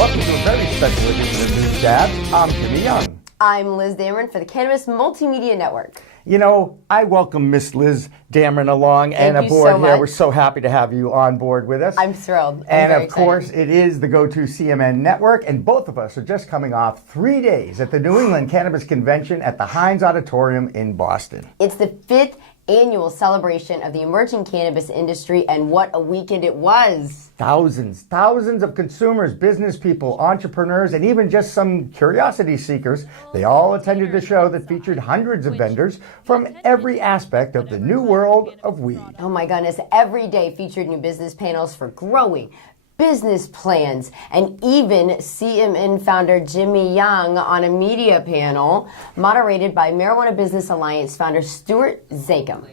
Welcome to a very special edition of News Dabs. I'm Jimmy Young. I'm Liz Damron for the Cannabis Multimedia Network. You know, I welcome Miss Liz Damron along and aboard here. We're so happy to have you on board with us. I'm thrilled. And of course, it is the go-to CMN network, and both of us are just coming off 3 days at the New England Cannabis Convention at the Hynes Auditorium in Boston. It's the 5th annual celebration of the emerging cannabis industry, and what a weekend it was. Thousands of consumers, business people, entrepreneurs, and even just some curiosity seekers. They all attended the show that featured hundreds of vendors from every aspect of the new world of weed. Oh my goodness, every day featured new business panels for growing, business plans, and even CMN founder Jimmy Young on a media panel moderated by Marijuana Business Alliance founder Stuart Zakem.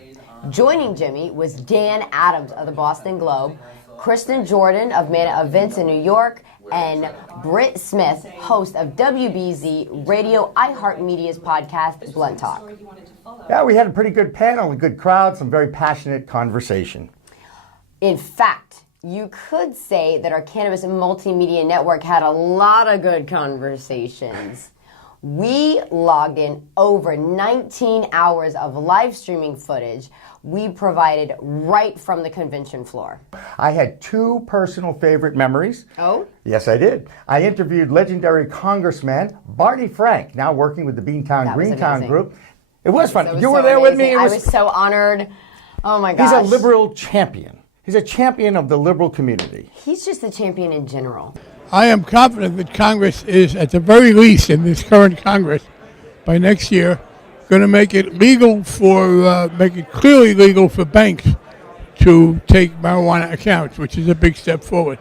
Joining Jimmy was Dan Adams of the Boston Globe, Kristen Jordan of Mana Events in New York, and Britt Smith, host of WBZ Radio iHeartMedia's podcast, Blunt Talk. Yeah, we had a pretty good panel, a good crowd, some very passionate conversation. In fact, you could say that our Cannabis Multimedia Network had a lot of good conversations. We logged in over 19 hours of live streaming footage we provided right from the convention floor. I had two personal favorite memories. Oh? Yes, I did. I interviewed legendary Congressman Barney Frank, now working with the Beantown Greentown Group. It was fun. You were there with me. I was so honored. Oh my gosh. He's a liberal champion. He's a champion of the liberal community. He's just a champion in general. I am confident that Congress is, at the very least in this current Congress, by next year, going to make it legal for, make it clearly legal for banks to take marijuana accounts, which is a big step forward.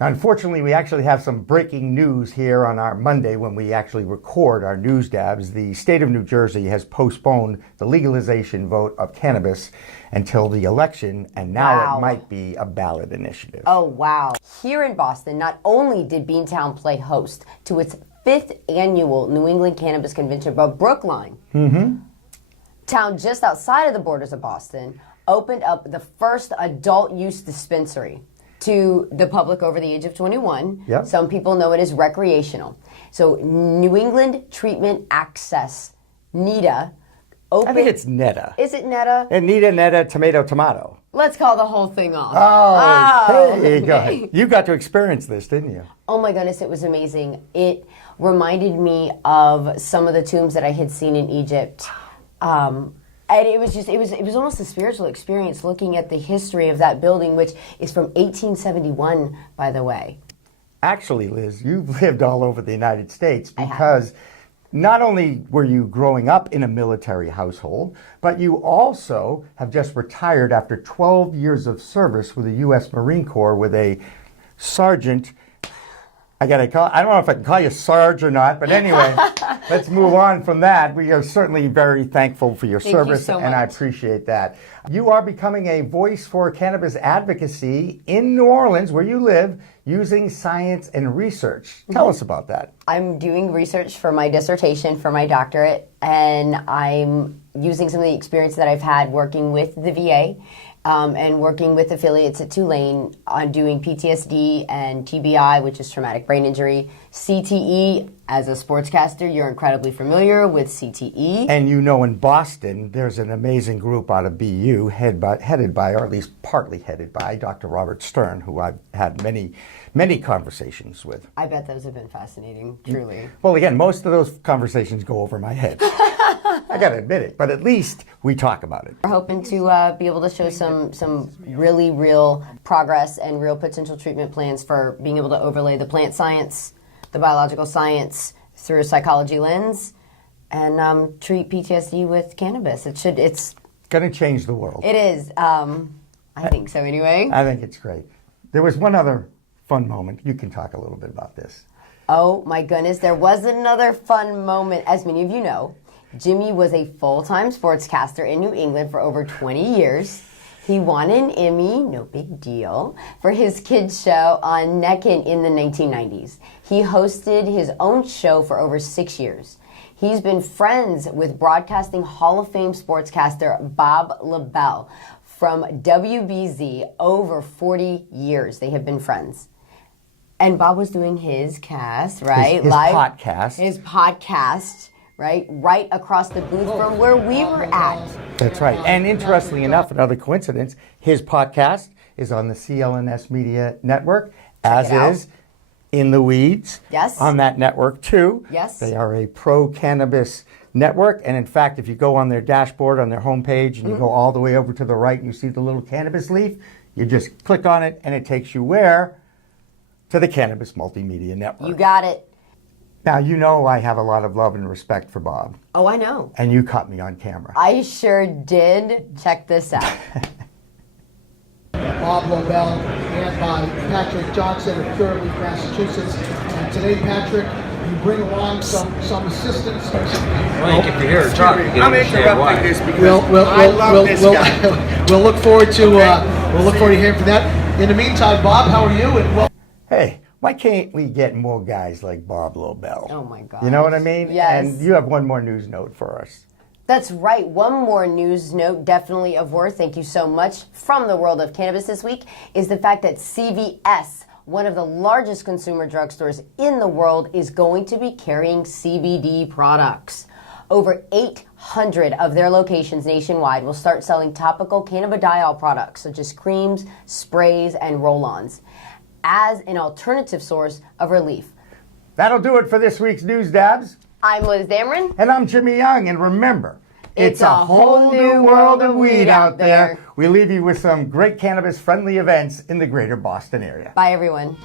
Unfortunately, we actually have some breaking news here on our Monday when we actually record our news dabs. The state of New Jersey has postponed the legalization vote of cannabis until the election, and now it might be a ballot initiative. Oh, wow. Here in Boston, not only did Beantown play host to its 5th annual New England Cannabis Convention, but Brookline, town just outside of the borders of Boston, opened up the first adult use dispensary to the public over the age of 21. Yep. Some people know it as recreational. So New England Treatment Access, NETA, opened. I think it's NETA. Is it NETA? And NETA, tomato. Let's call the whole thing off. Oh, there you okay. go. You got to experience this, didn't you? Oh my goodness, it was amazing. It reminded me of some of the tombs that I had seen in Egypt. And it was almost a spiritual experience looking at the history of that building, which is from 1871, by the way. Actually, Liz, you've lived all over the United States because not only were you growing up in a military household, but you also have just retired after 12 years of service with the U.S. Marine Corps with a sergeant. I don't know if I can call you Sarge or not, but anyway, let's move on from that. We are certainly very thankful for your service, so and I appreciate that. You are becoming a voice for cannabis advocacy in New Orleans, where you live, using science and research. Tell us about that. I'm doing research for my dissertation, for my doctorate, and I'm using some of the experience that I've had working with the VA and working with affiliates at Tulane on doing PTSD and TBI, which is traumatic brain injury, CTE. As a sportscaster, you're incredibly familiar with CTE. And you know in Boston, there's an amazing group out of BU headed by, or at least partly headed by, Dr. Robert Stern, who I've had many conversations with. I bet those have been fascinating, truly. Well, again, most of those conversations go over my head. I got to admit it, but at least we talk about it. We're hoping to be able to show some really real progress and real potential treatment plans for being able to overlay the plant science, the biological science through a psychology lens, and treat PTSD with cannabis. It's going to change the world. It is. I think so anyway. I think it's great. There was one other fun moment. You can talk a little bit about this. Oh my goodness, there was another fun moment. As many of you know, Jimmy was a full-time sportscaster in New England for over 20 years. He won an Emmy, no big deal, for his kids show on NECANN in the 1990s. He hosted his own show for over 6 years. He's been friends with Broadcasting Hall of Fame sportscaster Bob LaBelle from WBZ over 40 years. They have been friends. And Bob was doing his cast, right? His podcast. His podcast, right across the booth from where we were at. That's right. And interestingly enough, another coincidence, his podcast is on the CLNS Media Network, as it out. is In the Weeds Yes. on that network too. Yes. They are a pro-cannabis network. And in fact, if you go on their dashboard, on their homepage, and you go all the way over to the right and you see the little cannabis leaf, you just click on it and it takes you where? To the Cannabis Multimedia Network. You got it. Now, you know I have a lot of love and respect for Bob. Oh, I know. And you caught me on camera. I sure did. Check this out. Bob Lobel and by Patrick Johnson of Pure Leaf, Massachusetts. And today, Patrick, you bring along some assistance. Well, you get to hear her talk. You can I'm understand why. interrupting this because I love this guy. We'll look forward to hearing from that. In the meantime, Bob, how are you? And Hey, why can't we get more guys like Bob Lobel? Oh, my God. You know what I mean? Yes. And you have one more news note for us. That's right. One more news note, definitely of worth. Thank you so much. From the world of cannabis this week is the fact that CVS, one of the largest consumer drugstores in the world, is going to be carrying CBD products. Over 800 of their locations nationwide will start selling topical cannabidiol products such as creams, sprays, and roll-ons as an alternative source of relief. That'll do it for this week's News Dabs. I'm Liz Damron. And I'm Jimmy Young. And remember, It's a whole new world of weed out there. We leave you with some great cannabis-friendly events in the greater Boston area. Bye, everyone.